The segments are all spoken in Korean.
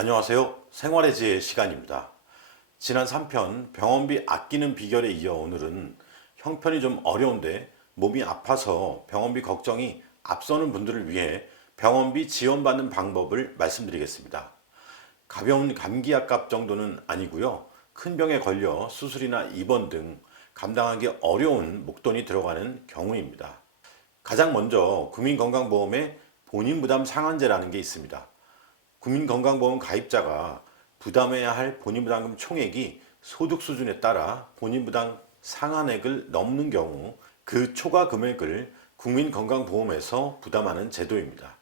안녕하세요. 생활의 지혜 시간입니다. 지난 3편 병원비 아끼는 비결에 이어 오늘은 형편이 좀 어려운데 몸이 아파서 병원비 걱정이 앞서는 분들을 위해 병원비 지원받는 방법을 말씀드리겠습니다. 가벼운 감기약값 정도는 아니고요. 큰 병에 걸려 수술이나 입원 등 감당하기 어려운 목돈이 들어가는 경우입니다. 가장 먼저 국민건강보험의 본인부담 상한제라는 게 있습니다. 국민건강보험 가입자가 부담해야 할 본인부담금 총액이 소득 수준에 따라 본인부담 상한액을 넘는 경우 그 초과 금액을 국민건강보험에서 부담하는 제도입니다.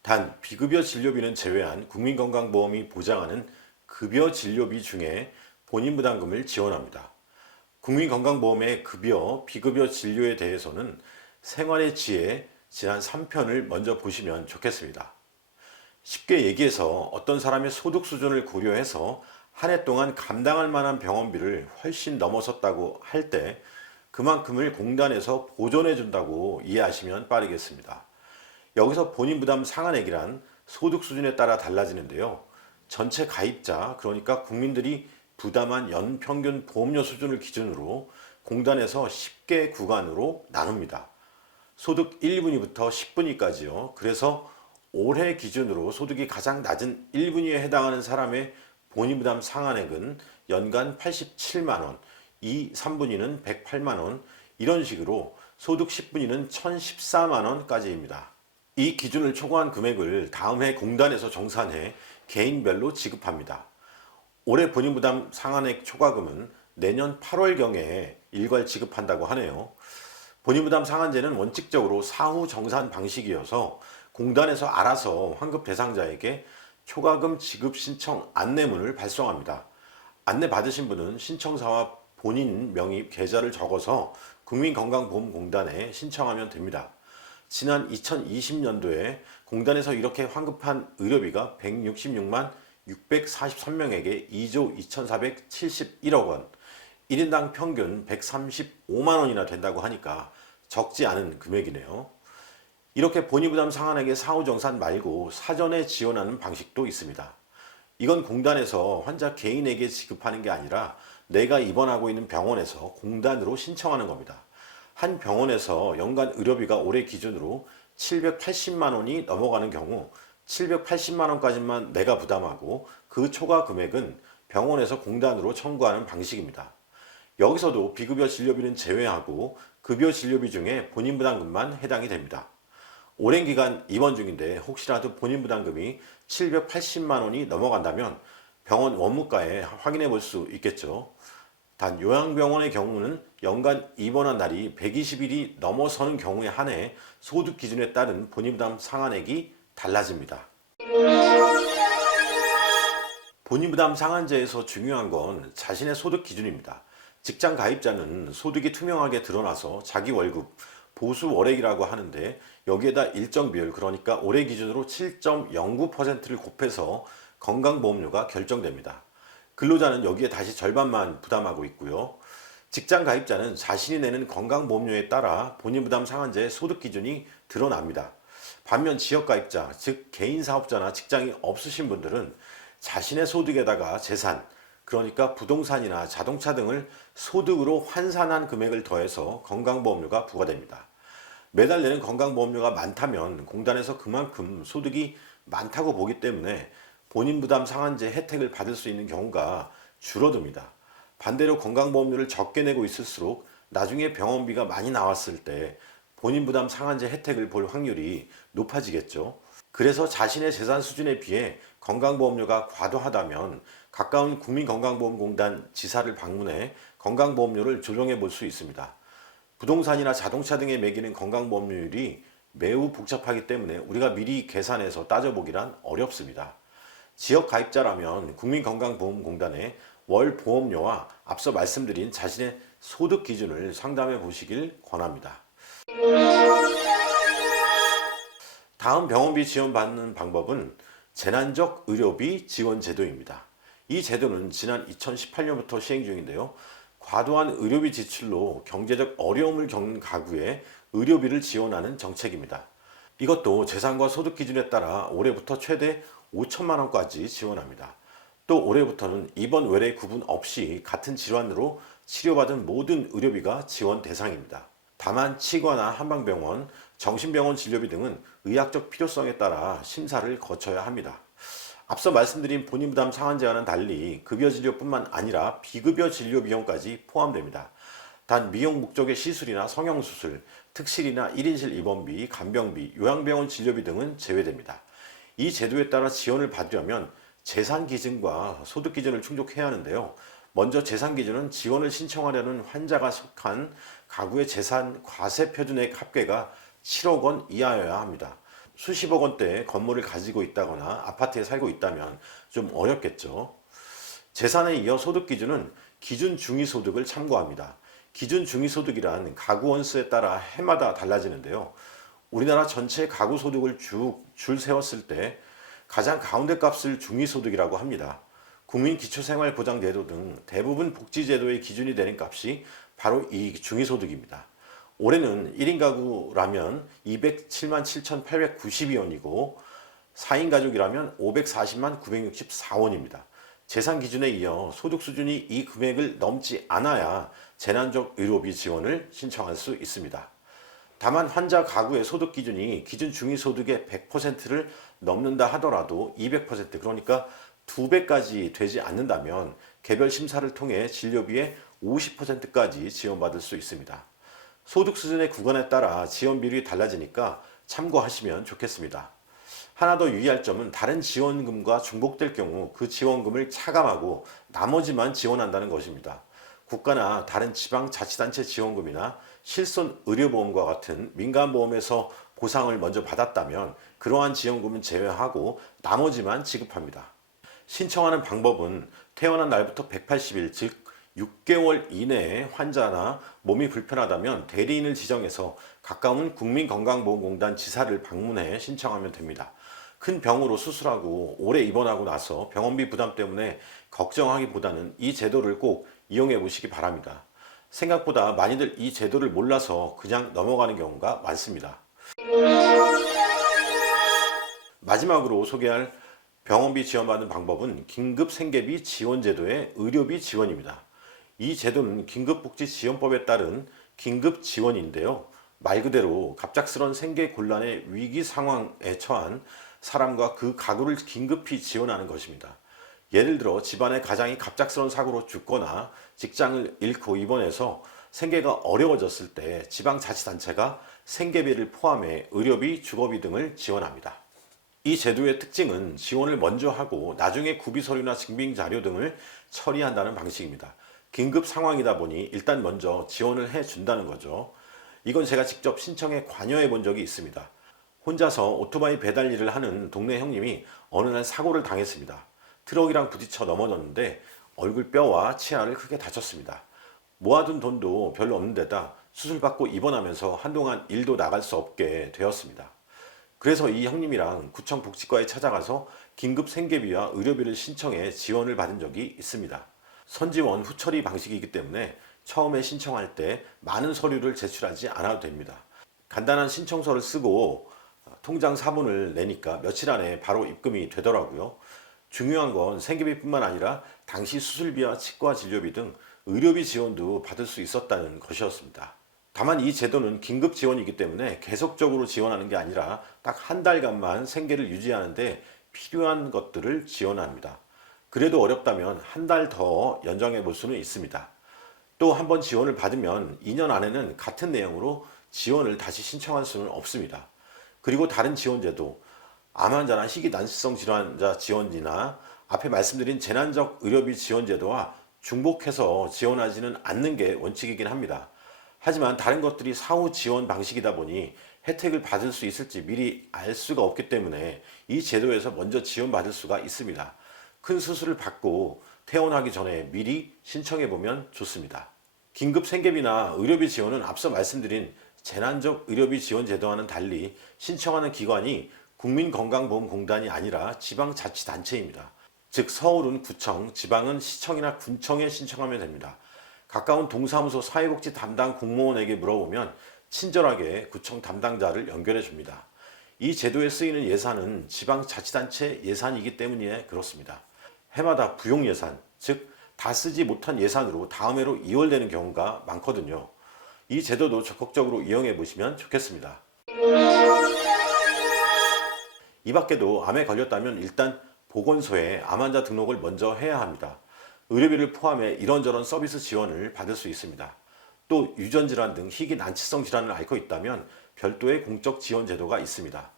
단 비급여 진료비는 제외한 국민건강보험이 보장하는 급여 진료비 중에 본인부담금을 지원합니다. 국민건강보험의 급여, 비급여 진료에 대해서는 생활의 지혜 지난 3편을 먼저 보시면 좋겠습니다. 쉽게 얘기해서 어떤 사람의 소득 수준을 고려해서 한 해 동안 감당할 만한 병원비를 훨씬 넘어섰다고 할 때 그만큼을 공단에서 보존해 준다고 이해하시면 빠르겠습니다. 여기서 본인 부담 상한액이란 소득 수준에 따라 달라지는데요. 전체 가입자, 그러니까 국민들이 부담한 연평균 보험료 수준을 기준으로 공단에서 10개 구간으로 나눕니다. 소득 1분위부터 10분위까지요. 그래서 올해 기준으로 소득이 가장 낮은 1분위에 해당하는 사람의 본인부담 상한액은 연간 87만 원, 2, 3분위는 108만 원, 이런 식으로 소득 10분위는 1014만 원까지입니다. 이 기준을 초과한 금액을 다음 해 공단에서 정산해 개인별로 지급합니다. 올해 본인부담 상한액 초과금은 내년 8월경에 일괄 지급한다고 하네요. 본인부담 상한제는 원칙적으로 사후 정산 방식이어서 공단에서 알아서 환급 대상자에게 초과금 지급 신청 안내문을 발송합니다. 안내 받으신 분은 신청사와 본인 명의 계좌를 적어서 국민건강보험공단에 신청하면 됩니다. 지난 2020년도에 공단에서 이렇게 환급한 의료비가 166만 643명에게 2조 2471억 원, 1인당 평균 135만 원이나 된다고 하니까 적지 않은 금액이네요. 이렇게 본인부담 상한액의 사후정산 말고 사전에 지원하는 방식도 있습니다. 이건 공단에서 환자 개인에게 지급하는 게 아니라 내가 입원하고 있는 병원에서 공단으로 신청하는 겁니다. 한 병원에서 연간 의료비가 올해 기준으로 780만 원이 넘어가는 경우 780만 원까지만 내가 부담하고 그 초과 금액은 병원에서 공단으로 청구하는 방식입니다. 여기서도 비급여 진료비는 제외하고 급여 진료비 중에 본인부담금만 해당이 됩니다. 오랜 기간 입원 중인데 혹시라도 본인부담금이 780만 원이 넘어간다면 병원 원무과에 확인해 볼 수 있겠죠. 단 요양병원의 경우는 연간 입원한 날이 120일이 넘어서는 경우에 한해 소득 기준에 따른 본인부담 상한액이 달라집니다. 본인부담 상한제에서 중요한 건 자신의 소득 기준입니다. 직장 가입자는 소득이 투명하게 드러나서 자기 월급, 보수 월액이라고 하는데 여기에다 일정 비율, 그러니까 올해 기준으로 7.09%를 곱해서 건강보험료가 결정됩니다. 근로자는 여기에 다시 절반만 부담하고 있고요. 직장 가입자는 자신이 내는 건강보험료에 따라 본인부담 상한제의 소득 기준이 드러납니다. 반면 지역가입자, 즉 개인사업자나 직장이 없으신 분들은 자신의 소득에다가 재산, 그러니까 부동산이나 자동차 등을 소득으로 환산한 금액을 더해서 건강보험료가 부과됩니다. 매달 내는 건강보험료가 많다면 공단에서 그만큼 소득이 많다고 보기 때문에 본인부담 상한제 혜택을 받을 수 있는 경우가 줄어듭니다. 반대로 건강보험료를 적게 내고 있을수록 나중에 병원비가 많이 나왔을 때 본인부담 상한제 혜택을 볼 확률이 높아지겠죠. 그래서 자신의 재산 수준에 비해 건강보험료가 과도하다면 가까운 국민건강보험공단 지사를 방문해 건강보험료를 조정해 볼 수 있습니다. 부동산이나 자동차 등에 매기는 건강보험료율이 매우 복잡하기 때문에 우리가 미리 계산해서 따져보기란 어렵습니다. 지역 가입자라면 국민건강보험공단에 월 보험료와 앞서 말씀드린 자신의 소득 기준을 상담해 보시길 권합니다. 다음 병원비 지원받는 방법은 재난적 의료비 지원 제도입니다. 이 제도는 지난 2018년부터 시행 중인데요. 과도한 의료비 지출로 경제적 어려움을 겪는 가구에 의료비를 지원하는 정책입니다. 이것도 재산과 소득 기준에 따라 올해부터 최대 5천만 원까지 지원합니다. 또 올해부터는 입원 외래 구분 없이 같은 질환으로 치료받은 모든 의료비가 지원 대상입니다. 다만 치과나 한방병원, 정신병원 진료비 등은 의학적 필요성에 따라 심사를 거쳐야 합니다. 앞서 말씀드린 본인 부담 상한제와는 달리 급여 진료뿐만 아니라 비급여 진료 비용까지 포함됩니다. 단 미용 목적의 시술이나 성형수술, 특실이나 1인실 입원비, 간병비, 요양병원 진료비 등은 제외됩니다. 이 제도에 따라 지원을 받으려면 재산 기준과 소득 기준을 충족해야 하는데요. 먼저 재산 기준은 지원을 신청하려는 환자가 속한 가구의 재산 과세 표준액 합계가 7억 원 이하여야 합니다. 수십억 원대의 건물을 가지고 있다거나 아파트에 살고 있다면 좀 어렵겠죠. 재산에 이어 소득 기준은 기준 중위소득을 참고합니다. 기준 중위소득이란 가구 원수에 따라 해마다 달라지는데요. 우리나라 전체 가구 소득을 줄 세웠을 때 가장 가운데 값을 중위소득이라고 합니다. 국민기초생활보장제도 등 대부분 복지제도의 기준이 되는 값이 바로 이 중위소득입니다. 올해는 1인 가구라면 207만 7,892원이고 4인 가족이라면 540만 964원입니다. 재산 기준에 이어 소득 수준이 이 금액을 넘지 않아야 재난적 의료비 지원을 신청할 수 있습니다. 다만 환자 가구의 소득 기준이 기준 중위소득의 100%를 넘는다 하더라도 200% 그러니까 2배까지 되지 않는다면 개별 심사를 통해 진료비의 50%까지 지원받을 수 있습니다. 소득 수준의 구간에 따라 지원 비율이 달라지니까 참고하시면 좋겠습니다. 하나 더 유의할 점은 다른 지원금과 중복될 경우 그 지원금을 차감하고 나머지만 지원한다는 것입니다. 국가나 다른 지방자치단체 지원금이나 실손의료보험과 같은 민간보험에서 보상을 먼저 받았다면 그러한 지원금은 제외하고 나머지만 지급합니다. 신청하는 방법은 태어난 날부터 180일, 즉 6개월 이내에 환자나 몸이 불편하다면 대리인을 지정해서 가까운 국민건강보험공단 지사를 방문해 신청하면 됩니다. 큰 병으로 수술하고 오래 입원하고 나서 병원비 부담 때문에 걱정하기보다는 이 제도를 꼭 이용해 보시기 바랍니다. 생각보다 많이들 이 제도를 몰라서 그냥 넘어가는 경우가 많습니다. 마지막으로 소개할 병원비 지원받는 방법은 긴급생계비 지원제도의 의료비 지원입니다. 이 제도는 긴급복지지원법에 따른 긴급지원인데요. 말 그대로 갑작스런 생계 곤란의 위기 상황에 처한 사람과 그 가구를 긴급히 지원하는 것입니다. 예를 들어 집안의 가장이 갑작스런 사고로 죽거나 직장을 잃고 입원해서 생계가 어려워졌을 때 지방자치단체가 생계비를 포함해 의료비, 주거비 등을 지원합니다. 이 제도의 특징은 지원을 먼저 하고 나중에 구비서류나 증빙자료 등을 처리한다는 방식입니다. 긴급 상황이다 보니 일단 먼저 지원을 해준다는 거죠. 이건 제가 직접 신청에 관여해 본 적이 있습니다. 혼자서 오토바이 배달 일을 하는 동네 형님이 어느 날 사고를 당했습니다. 트럭이랑 부딪혀 넘어졌는데 얼굴 뼈와 치아를 크게 다쳤습니다. 모아둔 돈도 별로 없는 데다 수술받고 입원하면서 한동안 일도 나갈 수 없게 되었습니다. 그래서 이 형님이랑 구청 복지과에 찾아가서 긴급 생계비와 의료비를 신청해 지원을 받은 적이 있습니다. 선지원 후처리 방식이기 때문에 처음에 신청할 때 많은 서류를 제출하지 않아도 됩니다. 간단한 신청서를 쓰고 통장 사본을 내니까 며칠 안에 바로 입금이 되더라고요. 중요한 건 생계비뿐만 아니라 당시 수술비와 치과 진료비 등 의료비 지원도 받을 수 있었다는 것이었습니다. 다만 이 제도는 긴급 지원이기 때문에 계속적으로 지원하는 게 아니라 딱 한 달간만 생계를 유지하는데 필요한 것들을 지원합니다. 그래도 어렵다면 한 달 더 연장해 볼 수는 있습니다. 또 한 번 지원을 받으면 2년 안에는 같은 내용으로 지원을 다시 신청할 수는 없습니다. 그리고 다른 지원제도, 암 환자나 희귀 난치성 질환자 지원이나 앞에 말씀드린 재난적 의료비 지원제도와 중복해서 지원하지는 않는 게 원칙이긴 합니다. 하지만 다른 것들이 사후 지원 방식이다 보니 혜택을 받을 수 있을지 미리 알 수가 없기 때문에 이 제도에서 먼저 지원받을 수가 있습니다. 큰 수술을 받고 퇴원하기 전에 미리 신청해 보면 좋습니다. 긴급 생계비나 의료비 지원은 앞서 말씀드린 재난적 의료비 지원 제도와는 달리 신청하는 기관이 국민건강보험공단이 아니라 지방자치단체입니다. 즉 서울은 구청, 지방은 시청이나 군청에 신청하면 됩니다. 가까운 동사무소 사회복지 담당 공무원에게 물어보면 친절하게 구청 담당자를 연결해 줍니다. 이 제도에 쓰이는 예산은 지방자치단체 예산이기 때문에 그렇습니다. 해마다 부용 예산, 즉 다 쓰지 못한 예산으로 다음 해로 이월되는 경우가 많거든요. 이 제도도 적극적으로 이용해 보시면 좋겠습니다. 이 밖에도 암에 걸렸다면 일단 보건소에 암 환자 등록을 먼저 해야 합니다. 의료비를 포함해 이런저런 서비스 지원을 받을 수 있습니다. 또 유전질환 등 희귀 난치성 질환을 앓고 있다면 별도의 공적 지원 제도가 있습니다.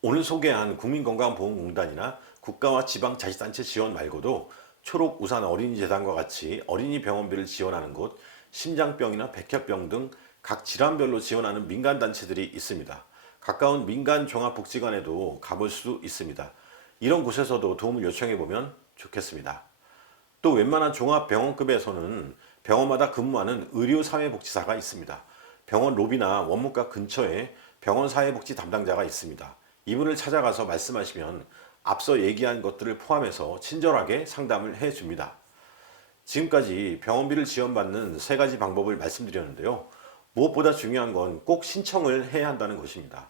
오늘 소개한 국민건강보험공단이나 국가와 지방자치단체 지원 말고도 초록우산 어린이재단과 같이 어린이 병원비를 지원하는 곳, 심장병이나 백혈병 등 각 질환별로 지원하는 민간단체들이 있습니다. 가까운 민간종합복지관에도 가볼 수 있습니다. 이런 곳에서도 도움을 요청해 보면 좋겠습니다. 또 웬만한 종합병원급에서는 병원마다 근무하는 의료사회복지사가 있습니다. 병원 로비나 원무과 근처에 병원사회복지 담당자가 있습니다. 이분을 찾아가서 말씀하시면 앞서 얘기한 것들을 포함해서 친절하게 상담을 해줍니다. 지금까지 병원비를 지원받는 3가지 방법을 말씀드렸는데요. 무엇보다 중요한 건 꼭 신청을 해야 한다는 것입니다.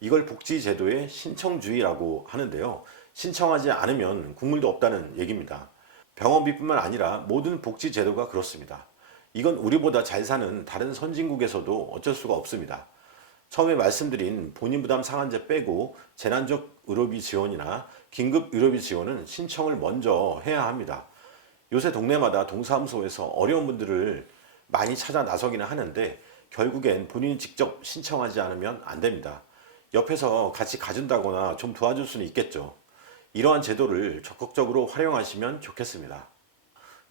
이걸 복지제도의 신청주의라고 하는데요. 신청하지 않으면 국물도 없다는 얘기입니다. 병원비뿐만 아니라 모든 복지제도가 그렇습니다. 이건 우리보다 잘 사는 다른 선진국에서도 어쩔 수가 없습니다. 처음에 말씀드린 본인 부담 상한제 빼고 재난적 의료비 지원이나 긴급 의료비 지원은 신청을 먼저 해야 합니다. 요새 동네마다 동사무소에서 어려운 분들을 많이 찾아 나서기는 하는데 결국엔 본인이 직접 신청하지 않으면 안 됩니다. 옆에서 같이 가준다거나 좀 도와줄 수는 있겠죠. 이러한 제도를 적극적으로 활용하시면 좋겠습니다.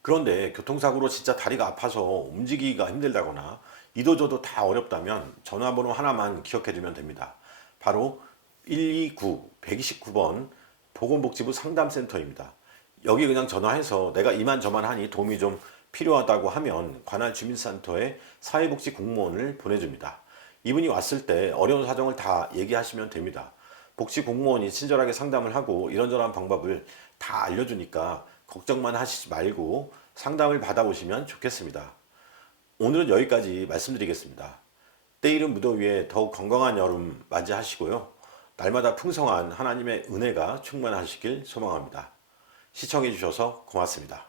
그런데 교통사고로 진짜 다리가 아파서 움직이기가 힘들다거나 이도저도 다 어렵다면 전화번호 하나만 기억해 두면 됩니다. 바로 129, 129번 보건복지부 상담센터입니다. 여기 그냥 전화해서 내가 이만저만 하니 도움이 좀 필요하다고 하면 관할 주민센터에 사회복지 공무원을 보내줍니다. 이분이 왔을 때 어려운 사정을 다 얘기하시면 됩니다. 복지 공무원이 친절하게 상담을 하고 이런저런 방법을 다 알려주니까 걱정만 하시지 말고 상담을 받아보시면 좋겠습니다. 오늘은 여기까지 말씀드리겠습니다. 때이른 무더위에 더욱 건강한 여름 맞이하시고요. 날마다 풍성한 하나님의 은혜가 충만하시길 소망합니다. 시청해 주셔서 고맙습니다.